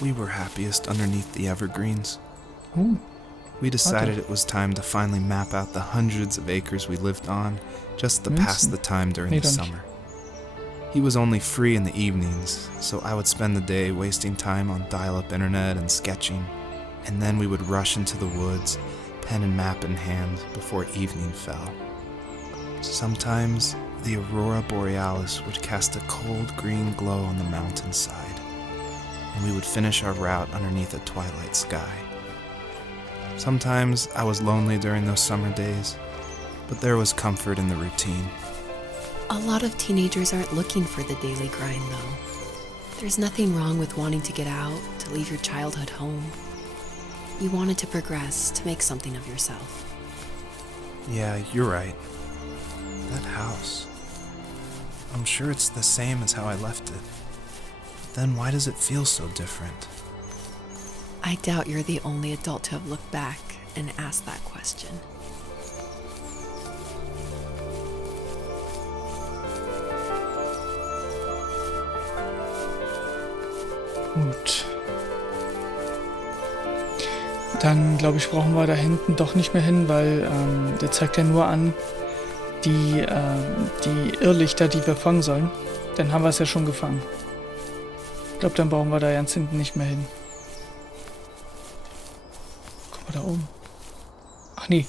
we were happiest underneath the evergreens. Oh, We decided it was time to finally map out the hundreds of acres we lived on, just to pass the time during the summer. He was only free in the evenings, so I would spend the day wasting time on dial-up internet and sketching, and then we would rush into the woods, pen and map in hand, before evening fell. Sometimes, the aurora borealis would cast a cold green glow on the mountainside, and we would finish our route underneath a twilight sky. Sometimes I was lonely during those summer days, but there was comfort in the routine. A lot of teenagers aren't looking for the daily grind, though. There's nothing wrong with wanting to get out, to leave your childhood home. You wanted to progress, to make something of yourself. Yeah, you're right. That house. I'm sure it's the same as how I left it. But then why does it feel so different? I doubt you're the only adult to have looked back and asked that question. gut. Dann, glaube ich, brauchen wir da hinten doch nicht mehr hin, weil der zeigt ja nur an die Irrlichter, die wir fangen sollen. Dann haben wir es ja schon gefangen. Ich glaube, dann brauchen wir da ganz hinten nicht mehr hin. Guck mal da oben. Ach nee,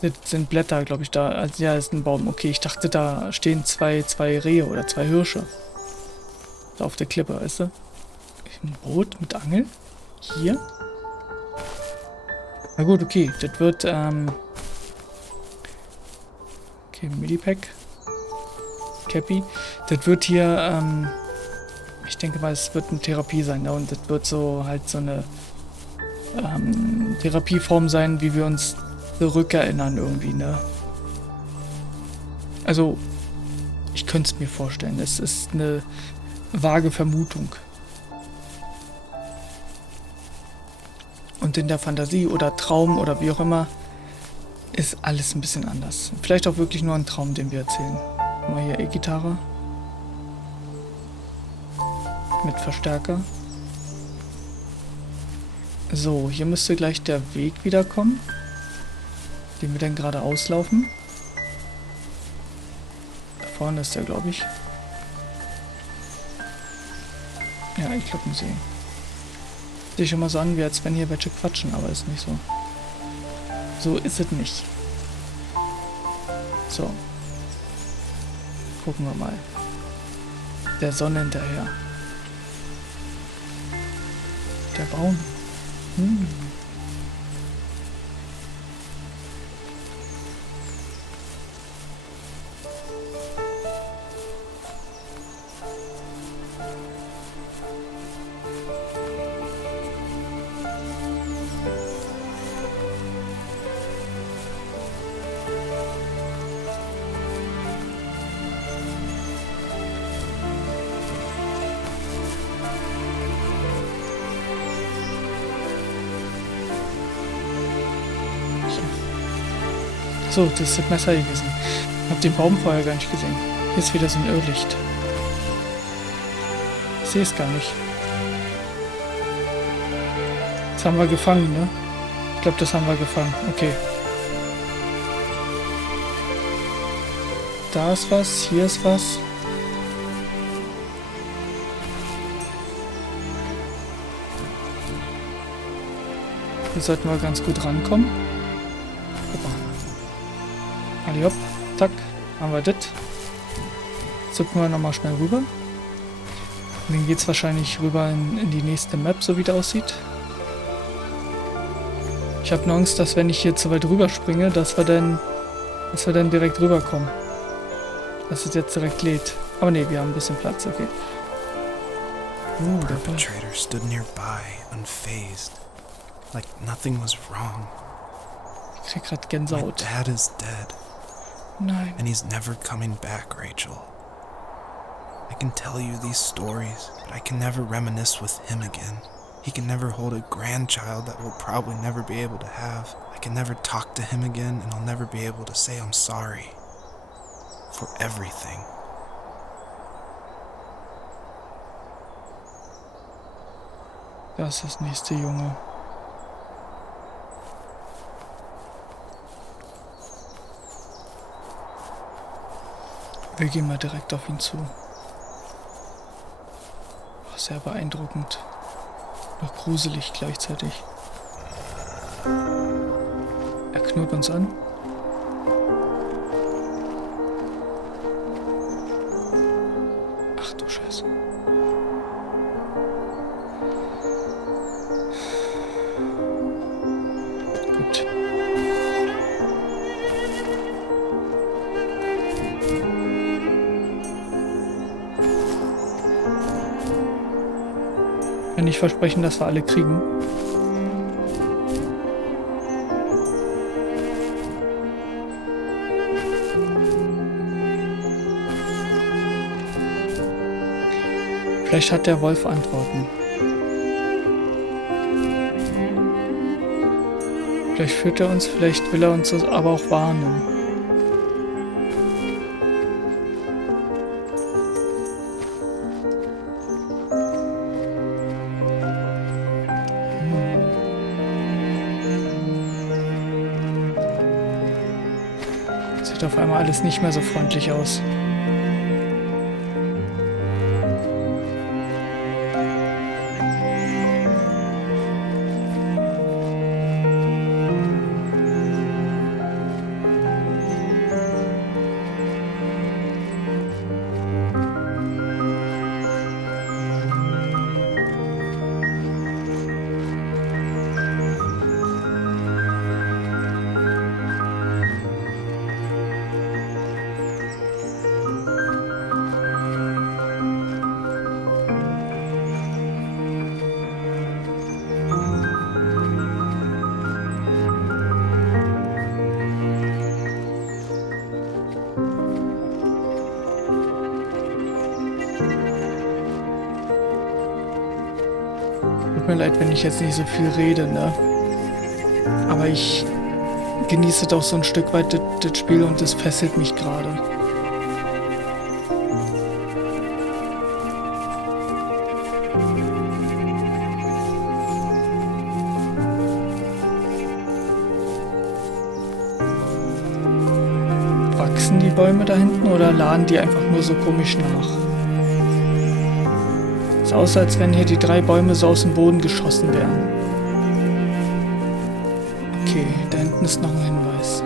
das sind Blätter, glaube ich, da. Also, ja, ist ein Baum. Okay, ich dachte, da stehen zwei Rehe oder 2 Hirsche. Da auf der Klippe, weißt du? Ein Boot mit Angeln? Hier? Na gut, okay. Das wird, okay, Millipack. Cappy. Das wird hier, ich denke mal, es wird eine Therapie sein, ne? Und das wird so halt so eine Therapieform sein, wie wir uns zurückerinnern irgendwie, ne? Also, ich könnte es mir vorstellen. Es ist eine vage Vermutung. Und in der Fantasie oder Traum oder wie auch immer ist alles ein bisschen anders. Vielleicht auch wirklich nur ein Traum, den wir erzählen. Mal hier E-Gitarre. Mit Verstärker. So, hier müsste gleich der Weg wiederkommen, den wir dann gerade auslaufen. Da vorne ist der, glaube ich. Ja, ich glaube, ein See. Sieht schon mal so an, wie als wenn hier welche quatschen, aber ist nicht so. So ist es nicht. So. Gucken wir mal. Der Sonne hinterher. Der Baum. So, das ist das Messer gewesen. Ich habe den Baum vorher gar nicht gesehen. Hier ist wieder so ein Irrlicht. Ich sehe es gar nicht. Das haben wir gefangen, ne? Ich glaube, das haben wir gefangen. Okay. Da ist was, hier ist was. Hier sollten wir ganz gut rankommen. Ali hopp, zack, haben wir das. Zucken wir nochmal schnell rüber. Und dann geht es wahrscheinlich rüber in die nächste Map, so wie das aussieht. Ich habe nur Angst, dass wenn ich hier zu weit rüber springe, dass wir dann direkt rüberkommen. Dass es jetzt direkt lädt. Aber ne, wir haben ein bisschen Platz, okay. The perpetrator stood nearby, unfazed, like nothing was wrong. Ich krieg grad My Gänsehaut. dad is dead. Nein. And he's never coming back, Rachel. I can tell you these stories, but I can never reminisce with him again. He can never hold a grandchild that we'll probably never be able to have. I can never talk to him again, and I'll never be able to say I'm sorry. For everything. Da ist das nächste Junge. Wir gehen mal direkt auf ihn zu. Oh, sehr beeindruckend. Noch gruselig gleichzeitig. Er knurrt uns an. Ach du Scheiße. Gut. Kann ich versprechen, dass wir alle kriegen. Vielleicht hat der Wolf Antworten. Vielleicht führt er uns, vielleicht will er uns das aber auch warnen. Sieht auf einmal alles nicht mehr so freundlich aus. Tut mir leid, wenn ich jetzt nicht so viel rede, ne? Aber ich genieße doch so ein Stück weit das Spiel und das fesselt mich gerade. Wachsen die Bäume da hinten oder laden die einfach nur so komisch nach? Es sieht aus, als wenn hier die 3 Bäume so aus dem Boden geschossen wären. Okay, da hinten ist noch ein Hinweis.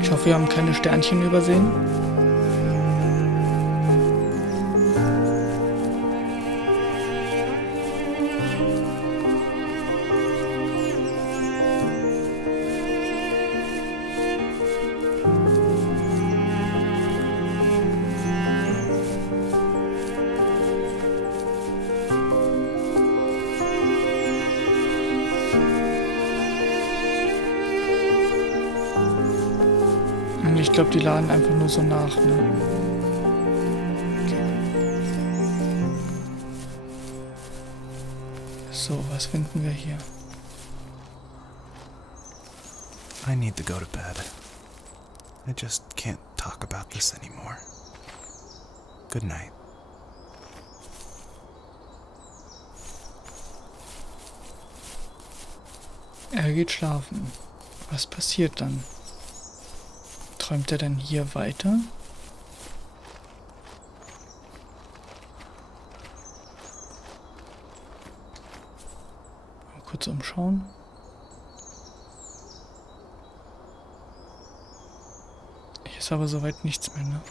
Ich hoffe, wir haben keine Sternchen übersehen. Ich glaube, die laden einfach nur so nach, ne? Okay. So, was finden wir hier? I need to go to bed. I just can't talk about this anymore. Good night. Er geht schlafen. Was passiert dann? Träumt er dann hier weiter? Mal kurz umschauen. Hier ist aber soweit nichts mehr, ne?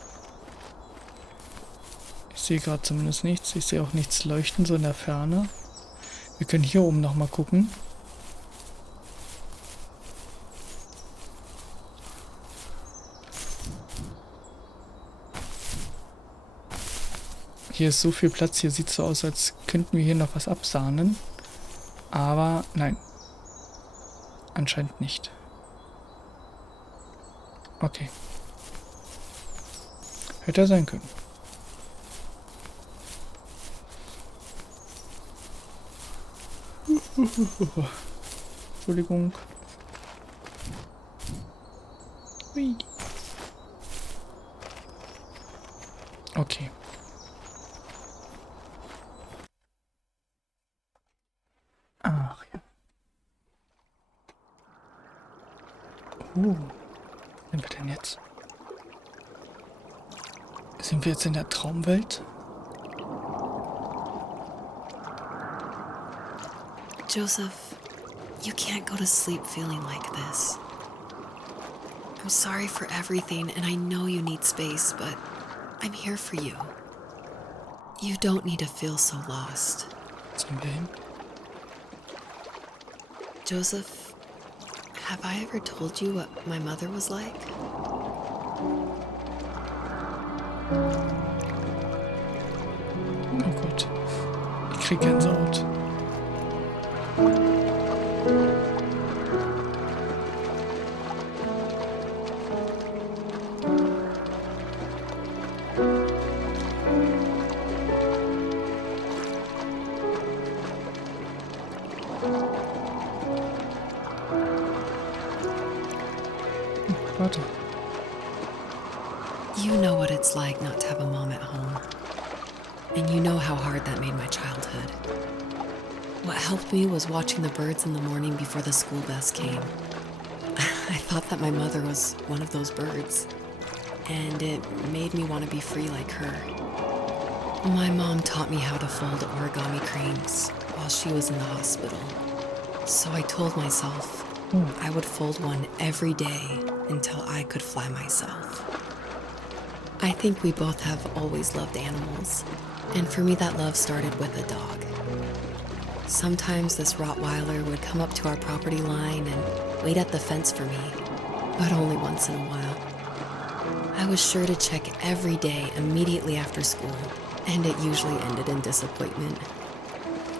Ich sehe gerade zumindest nichts. Ich sehe auch nichts leuchten, so in der Ferne. Wir können hier oben nochmal gucken. Hier ist so viel Platz, hier sieht es so aus, als könnten wir hier noch was absahnen. Aber nein. Anscheinend nicht. Okay. Hätte er sein können. Entschuldigung. Hui. Sind wir denn jetzt? Sind wir jetzt in der Traumwelt? Joseph, you can't go to sleep feeling like this. I'm sorry for everything, and I know you need space, but I'm here for you. You don't need to feel so lost. Sollen wir hin? Joseph, have I ever told you what my mother was like? Oh Gott. Ich krieg Gänsehaut. Warte. You know what it's like not to have a mom at home. And you know how hard that made my childhood. What helped me was watching the birds in the morning before the school bus came. I thought that my mother was one of those birds, and it made me want to be free like her. My mom taught me how to fold origami cranes while she was in the hospital. So I told myself I would fold one every day until I could fly myself. I think we both have always loved animals, and for me that love started with a dog. Sometimes this Rottweiler would come up to our property line and wait at the fence for me, but only once in a while. I was sure to check every day immediately after school, and it usually ended in disappointment.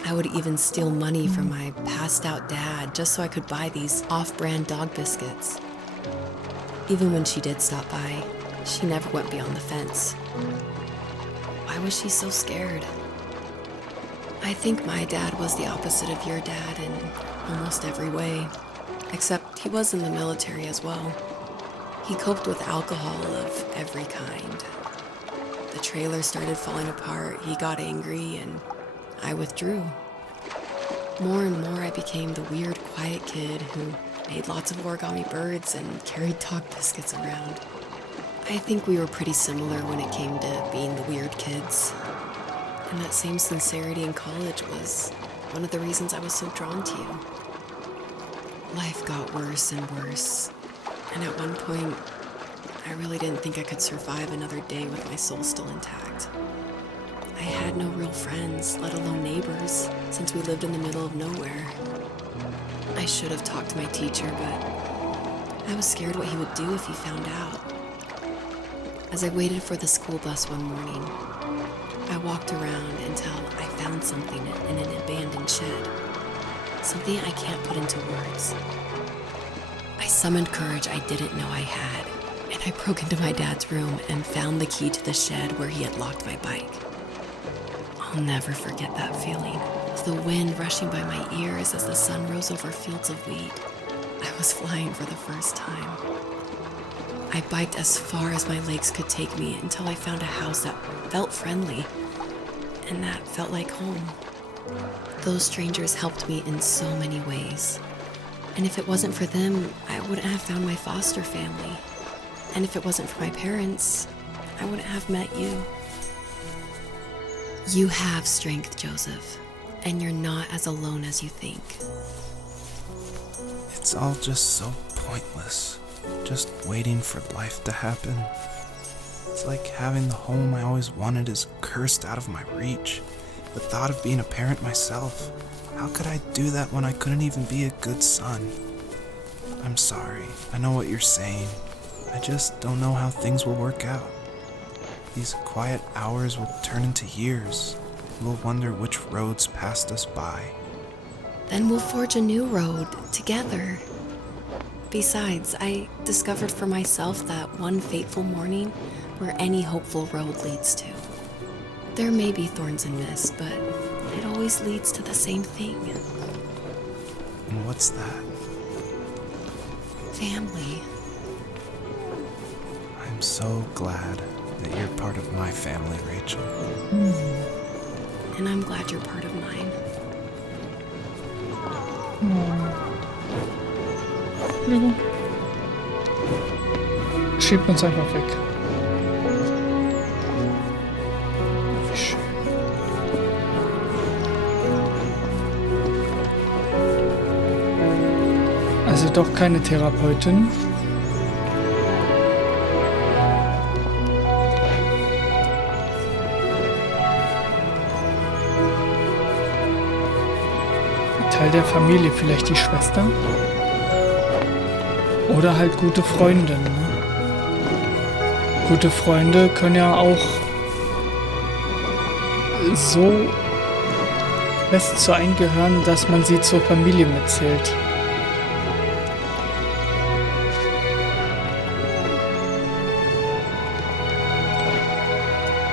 I would even steal money from my passed out dad just so I could buy these off-brand dog biscuits. Even when she did stop by, she never went beyond the fence. Why was she so scared? I think my dad was the opposite of your dad in almost every way, except he was in the military as well. He coped with alcohol of every kind. The trailer started falling apart, he got angry, and I withdrew. More and more I became the weird, quiet kid who made lots of origami birds and carried dog biscuits around. I think we were pretty similar when it came to being the weird kids. And that same sincerity in college was one of the reasons I was so drawn to you. Life got worse and worse, and at one point, I really didn't think I could survive another day with my soul still intact. I had no real friends, let alone neighbors, since we lived in the middle of nowhere. I should have talked to my teacher, but I was scared what he would do if he found out. As I waited for the school bus one morning, I walked around until I found something in an abandoned shed. Something I can't put into words. I summoned courage I didn't know I had, and I broke into my dad's room and found the key to the shed where he had locked my bike. I'll never forget that feeling. The wind rushing by my ears as the sun rose over fields of wheat. I was flying for the first time. I biked as far as my legs could take me until I found a house that felt friendly and that felt like home. Those strangers helped me in so many ways. And if it wasn't for them, I wouldn't have found my foster family. And if it wasn't for my parents, I wouldn't have met you. You have strength, Joseph, and you're not as alone as you think. It's all just so pointless. Just waiting for life to happen. It's like having the home I always wanted is cursed out of my reach. The thought of being a parent myself. How could I do that when I couldn't even be a good son? I'm sorry. I know what you're saying. I just don't know how things will work out. These quiet hours will turn into years. We'll wonder which roads passed us by. Then we'll forge a new road together. Besides, I discovered for myself that one fateful morning where any hopeful road leads to. There may be thorns and mist, but it always leads to the same thing. And what's that? Family. I'm so glad that you're part of my family, Rachel. And I'm glad you're part of mine. schiebt uns einfach weg. Wie schön. Also doch keine Therapeutin. Teil der Familie, vielleicht die Schwester. Oder halt gute Freunde. Ne? Gute Freunde können ja auch so fest zu eingehören, dass man sie zur Familie mitzählt.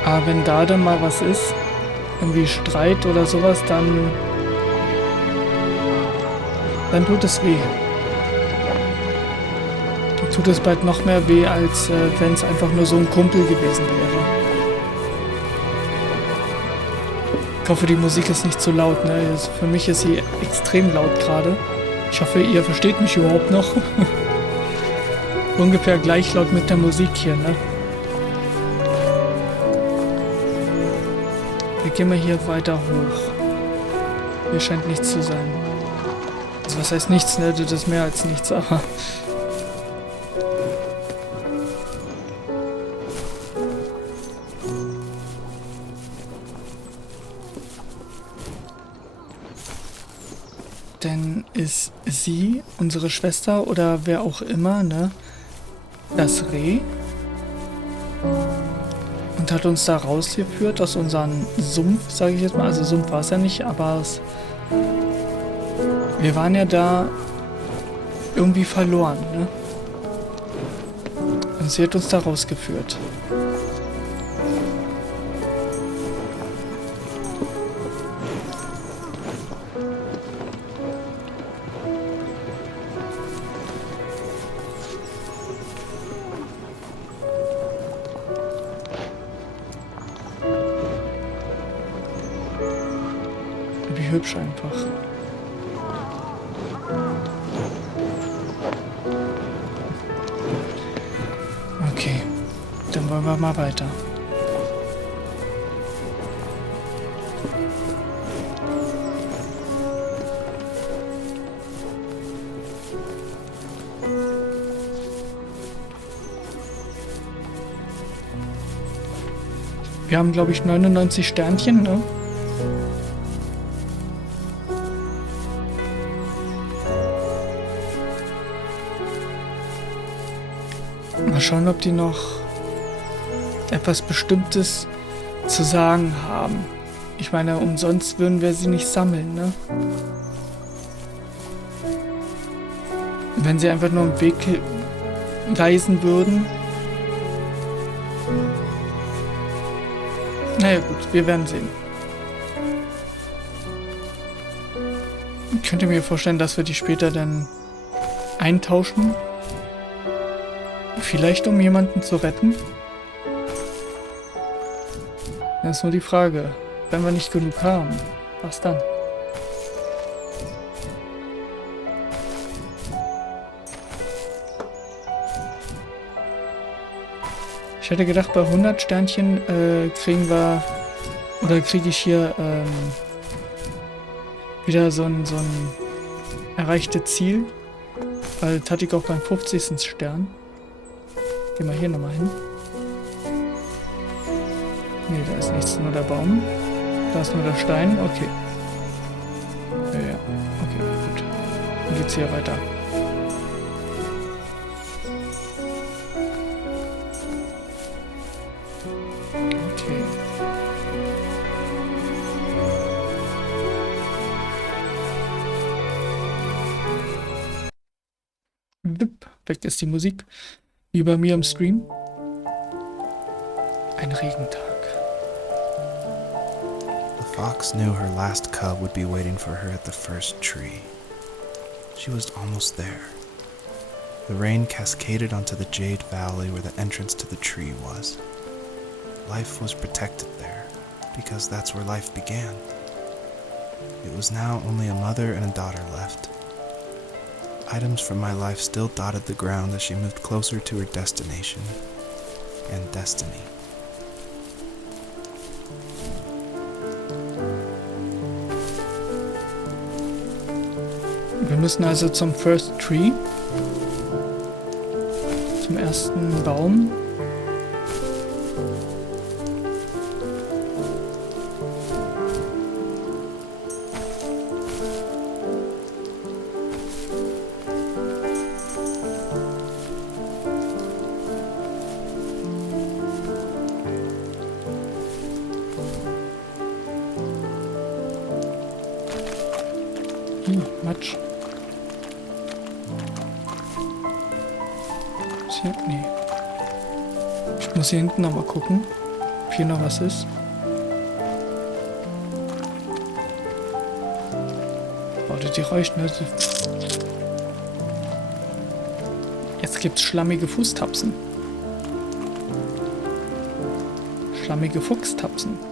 Aber wenn da dann mal was ist, irgendwie Streit oder sowas, dann tut es weh. Dann tut es bald noch mehr weh, als wenn es einfach nur so ein Kumpel gewesen wäre. Ich hoffe, die Musik ist nicht zu laut, ne? Für mich ist sie extrem laut gerade. Ich hoffe, ihr versteht mich überhaupt noch. Ungefähr gleich laut mit der Musik hier, ne? Wir gehen mal hier weiter hoch. Hier scheint nichts zu sein. Also was heißt nichts, ne? Das ist mehr als nichts, aber... Denn ist sie, unsere Schwester oder wer auch immer, ne? Das Reh. Und hat uns da rausgeführt aus unserem Sumpf, sage ich jetzt mal. Also Sumpf war es ja nicht, aber wir waren ja da irgendwie verloren, ne? Und sie hat uns da rausgeführt. Wie hübsch einfach. Okay, dann wollen wir mal weiter. Wir haben, glaube ich, 99 Sternchen, ne? Mal schauen, ob die noch etwas Bestimmtes zu sagen haben. Ich meine, umsonst würden wir sie nicht sammeln, ne? Wenn sie einfach nur einen Weg weisen würden. Naja gut, wir werden sehen. Könnt ihr mir vorstellen, dass wir die später dann eintauschen? Vielleicht um jemanden zu retten? Das ist nur die Frage. Wenn wir nicht genug haben, was dann? Ich hätte gedacht, bei 100 Sternchen kriegen wir, oder kriege ich hier wieder so ein erreichtes Ziel. Weil das hatte ich auch beim 50. Stern. Gehen wir hier nochmal hin. Ne, da ist nichts, nur der Baum. Da ist nur der Stein, okay. Ja, okay, gut. Dann geht's hier weiter. Okay. Wipp, weg ist die Musik. Wie bei mir im Stream. Ein Regentag. The fox knew her last cub would be waiting for her at the first tree. She was almost there. The rain cascaded onto the jade valley where the entrance to the tree was. Life was protected there, because that's where life began. It was now only a mother and a daughter left. Items from my life still dotted the ground as she moved closer to her destination and destiny. Wir müssen also zum First Tree, zum ersten Baum. Matsch. Hier, nee. Ich muss hier hinten nochmal gucken, ob hier noch was ist. Warte, die reicht nicht. Jetzt gibt's schlammige Fußtapsen. Schlammige Fuchstapsen.